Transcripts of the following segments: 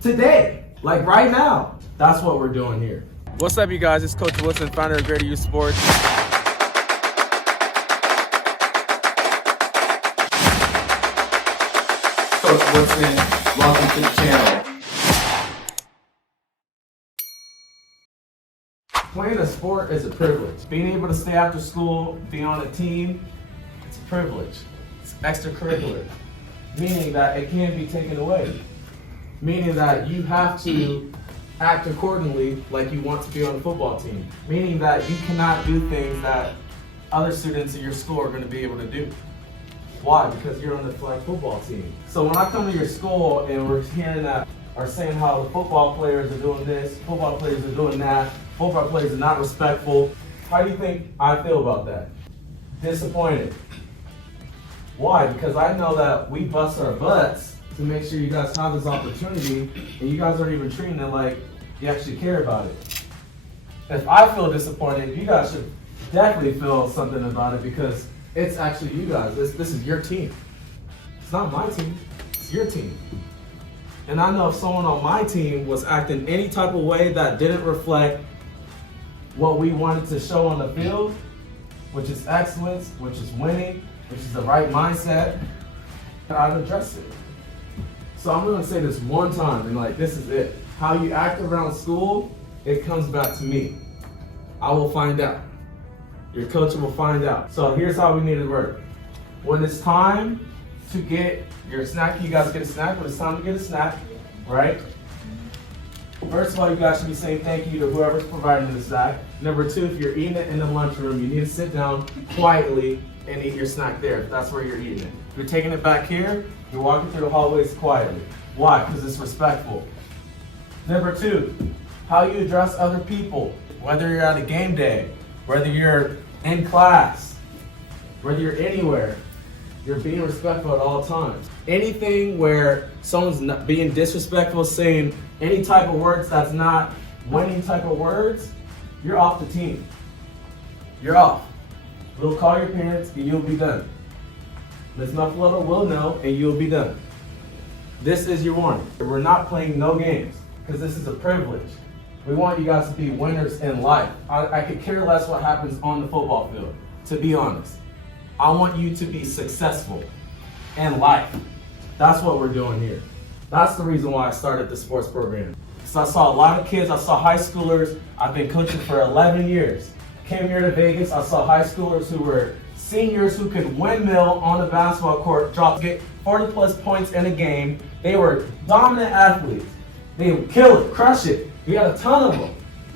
today, like right now. That's what we're doing here. What's up, you guys? It's Coach Woodson, founder of Greater Youth Sports. Coach Woodson, welcome to the channel. Playing a sport is a privilege. Being able to stay after school, be on a team, it's a privilege. It's extracurricular, meaning that it can't be taken away. Meaning that you have to act accordingly like you want to be on a football team. Meaning that you cannot do things that other students in your school are going to be able to do. Why? Because you're on the flag football team. So when I come to your school and we're hearing that, or saying how the football players are doing this, football players are doing that, football players are not respectful, how do you think I feel about that? Disappointed. Why? Because I know that we bust our butts to make sure you guys have this opportunity, and you guys aren't even treating it like you actually care about it. If I feel disappointed, you guys should definitely feel something about it, because it's actually you guys. This is your team. It's not my team, it's your team. And I know if someone on my team was acting any type of way that didn't reflect what we wanted to show on the field, which is excellence, which is winning, which is the right mindset, I'd address it. So I'm gonna say this one time, and like, this is it. How you act around school, it comes back to me. I will find out. Your coach will find out. So here's how we need to work. When it's time to get your snack, you guys get a snack. When it's time to get a snack, right? First of all, you guys should be saying thank you to whoever's providing the snack. Number two, if you're eating it in the lunchroom, you need to sit down quietly and eat your snack there, if that's where you're eating it. If you're taking it back here, you're walking through the hallways quietly. Why? Because it's respectful. Number two, how you address other people, whether you're at a game day, whether you're in class, whether you're anywhere, you're being respectful at all times. Anything where someone's not being disrespectful, saying any type of words that's not winning type of words, you're off the team. You're off. We'll call your parents and you'll be done. Ms. Muffaloto will know and you'll be done. This is your warning. We're not playing no games, because this is a privilege. We want you guys to be winners in life. I could care less what happens on the football field, to be honest. I want you to be successful in life. That's what we're doing here. That's the reason why I started the sports program. So I saw a lot of kids, I saw high schoolers. I've been coaching for 11 years. Came here to Vegas, I saw high schoolers who were seniors who could windmill on the basketball court, get 40 plus points in a game. They were dominant athletes. They would kill it, crush it. We had a ton of them.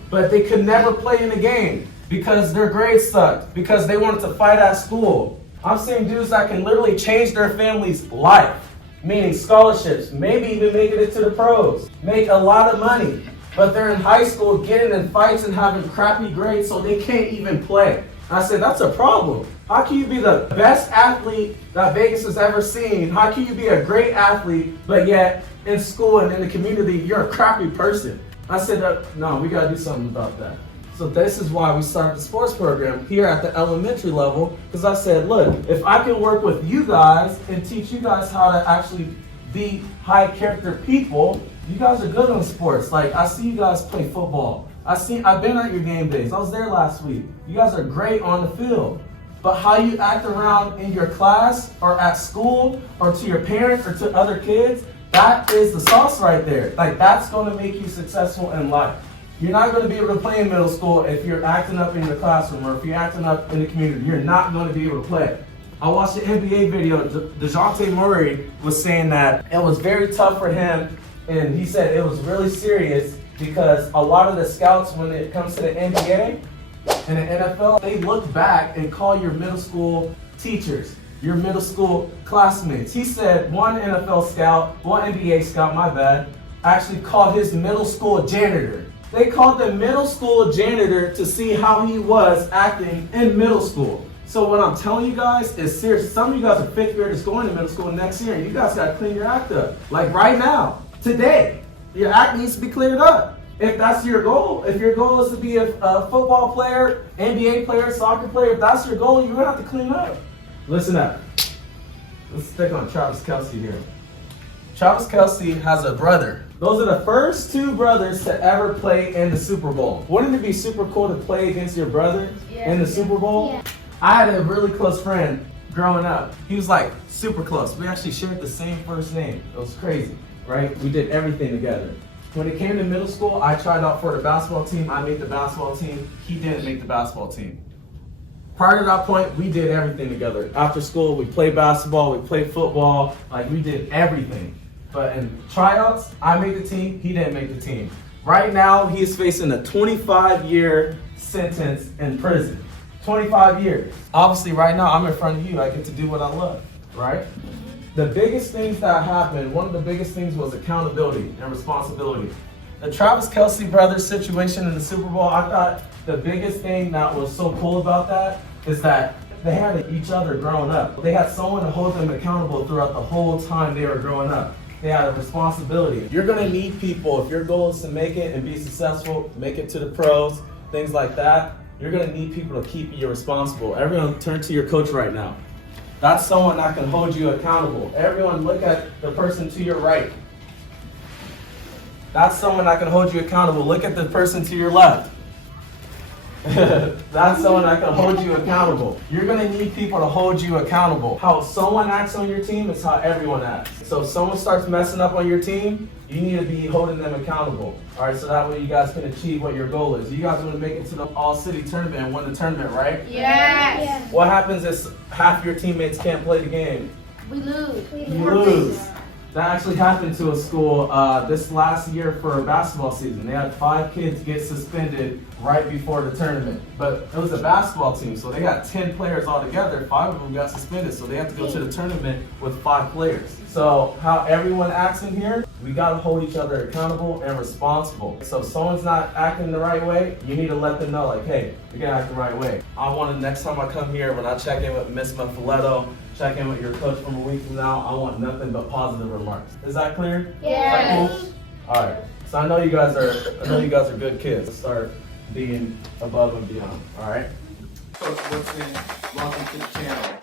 But they could never play in the game because their grades sucked, because they wanted to fight at school. I'm seeing dudes that can literally change their family's life, meaning scholarships, maybe even making it to the pros, make a lot of money, but they're in high school getting in fights and having crappy grades so they can't even play. I said, that's a problem. How can you be the best athlete that Vegas has ever seen? How can you be a great athlete, but yet in school and in the community, you're a crappy person? I said, no, we gotta do something about that. So this is why we started the sports program here at the elementary level, because I said, look, if I can work with you guys and teach you guys how to actually be high character people, you guys are good on sports. Like, I see you guys play football. I've been at your game days. I was there last week. You guys are great on the field. But how you act around in your class or at school or to your parents or to other kids, that is the sauce right there. Like, that's going to make you successful in life. You're not going to be able to play in middle school if you're acting up in the classroom, or if you're acting up in the community. You're not going to be able to play. I watched an NBA video. Devonte Murray was saying that it was very tough for him, and he said it was really serious because a lot of the scouts, when it comes to the NBA and the NFL, they look back and call your middle school teachers, your middle school classmates. He said one NBA scout, my bad, actually called his middle school janitor. They called the middle school janitor to see how he was acting in middle school. So what I'm telling you guys is serious. Some of you guys are fifth graders going to middle school next year, and you guys gotta clean your act up. Like right now, today, your act needs to be cleared up. If that's your goal, if your goal is to be a football player, NBA player, soccer player, if that's your goal, you're gonna have to clean up. Listen up. Let's stick on Travis Kelce here. Travis Kelce has a brother Those are the first two brothers to ever play in the Super Bowl. Wouldn't it be super cool to play against your brother in the Super Bowl? Yeah. I had a really close friend growing up. He was like super close. We actually shared the same first name. It was crazy, right? We did everything together. When it came to middle school, I tried out for the basketball team. I made the basketball team. He didn't make the basketball team. Prior to that point, we did everything together. After school, we played basketball, we played football, like we did everything. But in tryouts, I made the team, he didn't make the team. Right now, he is facing a 25-year sentence in prison. 25 years. Obviously, right now, I'm in front of you. I get to do what I love, right? The biggest things that happened, one of the biggest things was accountability and responsibility. The Travis Kelce brothers situation in the Super Bowl, I thought the biggest thing that was so cool about that is that they had each other growing up. They had someone to hold them accountable throughout the whole time they were growing up. They had a responsibility. You're gonna need people, if your goal is to make it and be successful, make it to the pros, things like that, you're gonna need people to keep you responsible. Everyone turn to your coach right now. That's someone that can hold you accountable. Everyone look at the person to your right. That's someone that can hold you accountable. Look at the person to your left. That's someone that can hold you accountable. You're gonna need people to hold you accountable. How someone acts on your team is how everyone acts. So if someone starts messing up on your team, you need to be holding them accountable. All right, so that way you guys can achieve what your goal is. You guys want to make it to the all-city tournament and win the tournament, right? Yes. What happens if half your teammates can't play the game? We lose. You lose. That actually happened to a school this last year for basketball season. They had 5 kids get suspended right before the tournament. But it was a basketball team, so they got 10 players all together. 5 of them got suspended, so they have to go to the tournament with 5 players. So how everyone acts in here, we gotta hold each other accountable and responsible. So if someone's not acting the right way, you need to let them know, like, hey, you're gonna act the right way. I want to, next time I come here, when I check in with Miss Maffiletto, check in with your coach from a week from now, I want nothing but positive remarks. Is that clear? Yes. Is that cool? All right. So I know you guys are good kids. Let's start being above and beyond. All right. Coach Woodson, welcome to the channel.